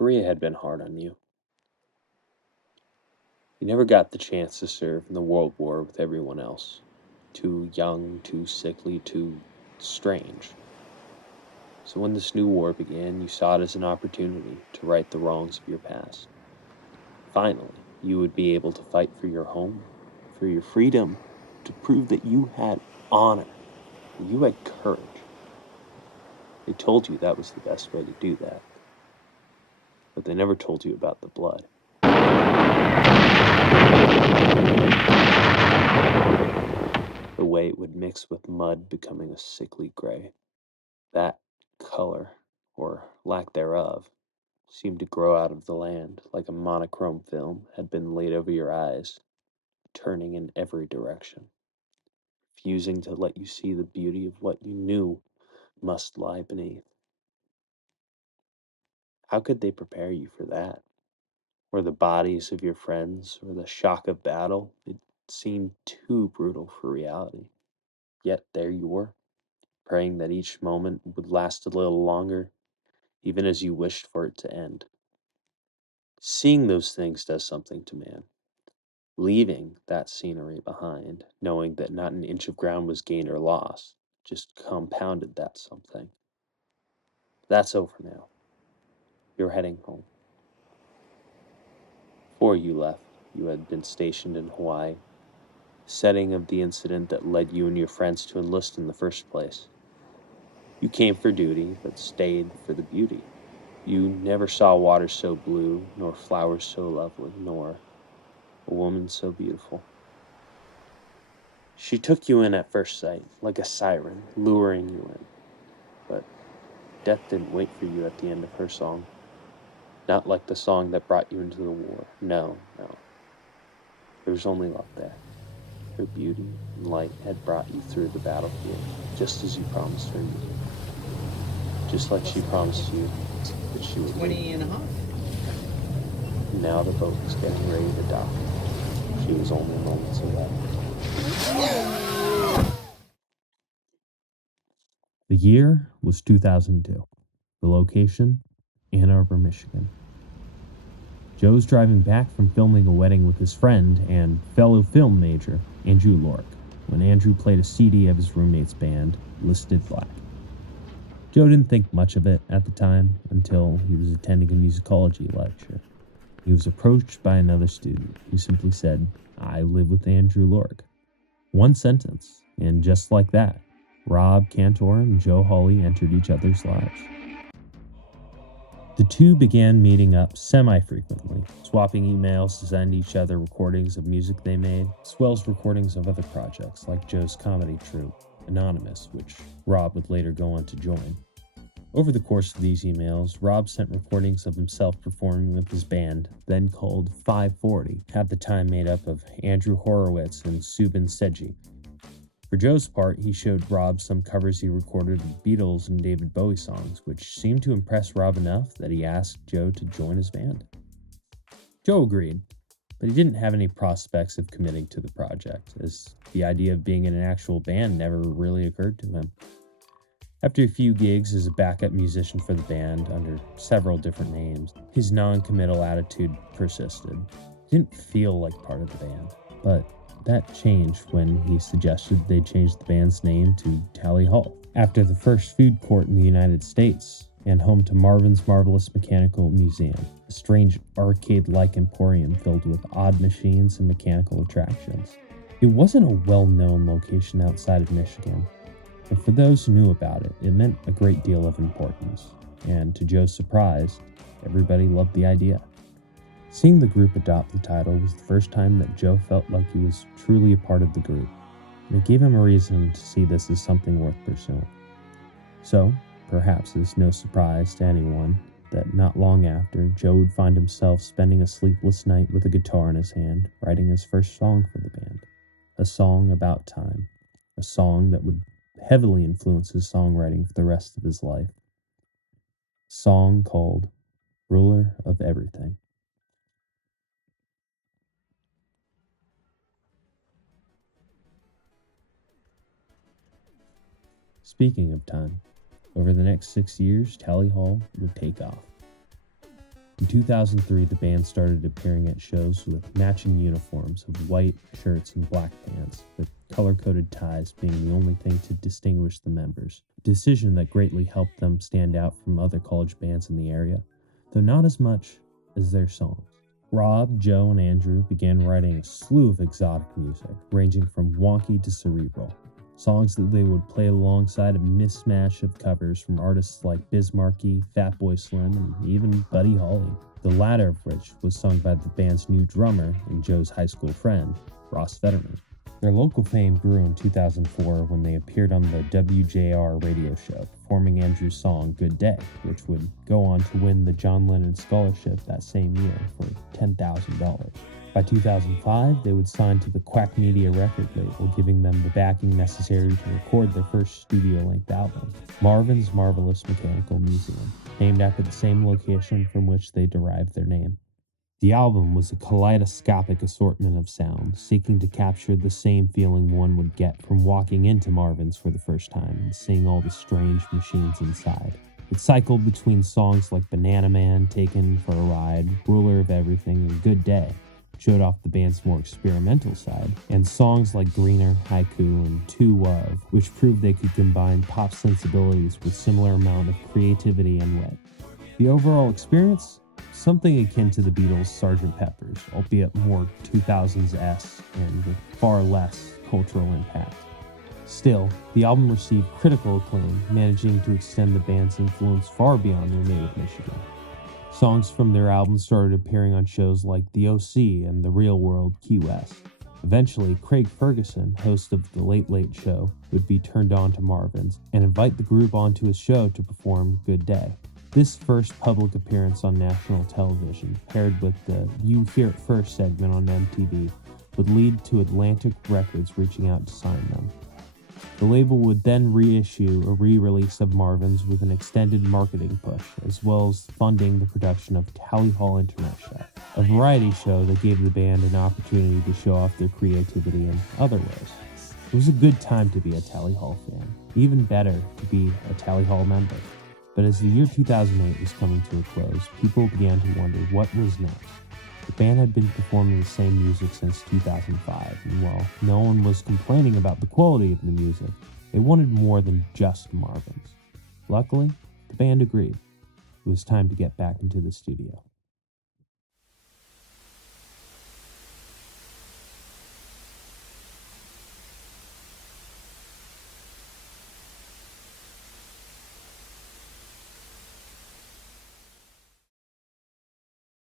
Korea had been hard on you. You never got the chance to serve in the World War with everyone else. Too young, too sickly, too strange. So when this new war began, you saw it as an opportunity to right the wrongs of your past. Finally, you would be able to fight for your home, for your freedom, to prove that you had honor, that you had courage. They told you that was the best way to do that, but they never told you about the blood. The way it would mix with mud, becoming a sickly gray. That color, or lack thereof, seemed to grow out of the land like a monochrome film had been laid over your eyes, turning in every direction, refusing to let you see the beauty of what you knew must lie beneath. How could they prepare you for that? Or the bodies of your friends, or the shock of battle? It seemed too brutal for reality. Yet there you were, praying that each moment would last a little longer, even as you wished for it to end. Seeing those things does something to man. Leaving that scenery behind, knowing that not an inch of ground was gained or lost, just compounded that something. That's over now. You're heading home. Before you left, you had been stationed in Hawaii, setting of the incident that led you and your friends to enlist in the first place. You came for duty, but stayed for the beauty. You never saw water so blue, nor flowers so lovely, nor a woman so beautiful. She took you in at first sight, like a siren, luring you in. But death didn't wait for you at the end of her song. Not like the song that brought you into the war. No. There was only love there. Her beauty and light had brought you through the battlefield, just as you promised her you would. Just like she promised you that she would. 20 and a half. Now the boat was getting ready to dock. She was only moments away. The year was 2002. The location, Ann Arbor, Michigan. Joe's driving back from filming a wedding with his friend and fellow film major, Andrew Lork, when Andrew played a CD of his roommate's band, Listed Black. Joe didn't think much of it at the time until he was attending a musicology lecture. He was approached by another student who simply said, "I live with Andrew Lork." One sentence, and just like that, Rob Cantor and Joe Hawley entered each other's lives. The two began meeting up semi-frequently, swapping emails to send each other recordings of music they made, as well as recordings of other projects like Joe's comedy troupe, Anonymous, which Rob would later go on to join. Over the course of these emails, Rob sent recordings of himself performing with his band, then called 540, at the time made up of Andrew Horowitz and Subin Seji. For Joe's part, he showed Rob some covers he recorded of Beatles and David Bowie songs, which seemed to impress Rob enough that he asked Joe to join his band. Joe agreed, but he didn't have any prospects of committing to the project, as the idea of being in an actual band never really occurred to him. After a few gigs as a backup musician for the band under several different names, his non-committal attitude persisted. He didn't feel like part of the band, but that changed when he suggested they change the band's name to Tally Hall, after the first food court in the United States and home to Marvin's Marvelous Mechanical Museum, a strange arcade-like emporium filled with odd machines and mechanical attractions. It wasn't a well-known location outside of Michigan, but for those who knew about it, it meant a great deal of importance, and to Joe's surprise, everybody loved the idea. Seeing the group adopt the title was the first time that Joe felt like he was truly a part of the group, and it gave him a reason to see this as something worth pursuing. So, perhaps it's no surprise to anyone that not long after, Joe would find himself spending a sleepless night with a guitar in his hand, writing his first song for the band. A song about time. A song that would heavily influence his songwriting for the rest of his life. A song called Ruler of Everything. Speaking of time, over the next 6 years, Tally Hall would take off. In 2003, the band started appearing at shows with matching uniforms of white shirts and black pants, with color-coded ties being the only thing to distinguish the members, a decision that greatly helped them stand out from other college bands in the area, though not as much as their songs. Rob, Joe, and Andrew began writing a slew of exotic music, ranging from wonky to cerebral. Songs that they would play alongside a mismatch of covers from artists like Biz Markie, Fatboy Slim, and even Buddy Holly, the latter of which was sung by the band's new drummer and Joe's high school friend, Ross Fetterman. Their local fame grew in 2004 when they appeared on the WJR radio show, performing Andrew's song Good Day, which would go on to win the John Lennon Scholarship that same year for $10,000. By 2005, they would sign to the Quack Media record label, giving them the backing necessary to record their first studio-length album, Marvin's Marvelous Mechanical Museum, named after the same location from which they derived their name. The album was a kaleidoscopic assortment of sounds, seeking to capture the same feeling one would get from walking into Marvin's for the first time and seeing all the strange machines inside. It cycled between songs like Banana Man, Taken for a Ride, Ruler of Everything, and Good Day, showed off the band's more experimental side, and songs like Greener, Haiku, and To Of, which proved they could combine pop sensibilities with similar amount of creativity and wit. The overall experience? Something akin to the Beatles' Sgt. Pepper's, albeit more 2000s-esque and with far less cultural impact. Still, the album received critical acclaim, managing to extend the band's influence far beyond their native Michigan. Songs from their album started appearing on shows like The O.C. and The Real World Key West. Eventually, Craig Ferguson, host of The Late Late Show, would be turned on to Marvin's and invite the group onto his show to perform Good Day. This first public appearance on national television, paired with the You Hear It First segment on MTV, would lead to Atlantic Records reaching out to sign them. The label would then reissue a re-release of Marvin's with an extended marketing push, as well as funding the production of Tally Hall Internet Show, a variety show that gave the band an opportunity to show off their creativity in other ways. It was a good time to be a Tally Hall fan, even better to be a Tally Hall member. But as the year 2008 was coming to a close, people began to wonder what was next. The band had been performing the same music since 2005, and while no one was complaining about the quality of the music, they wanted more than just Marvin's. Luckily, the band agreed. It was time to get back into the studio.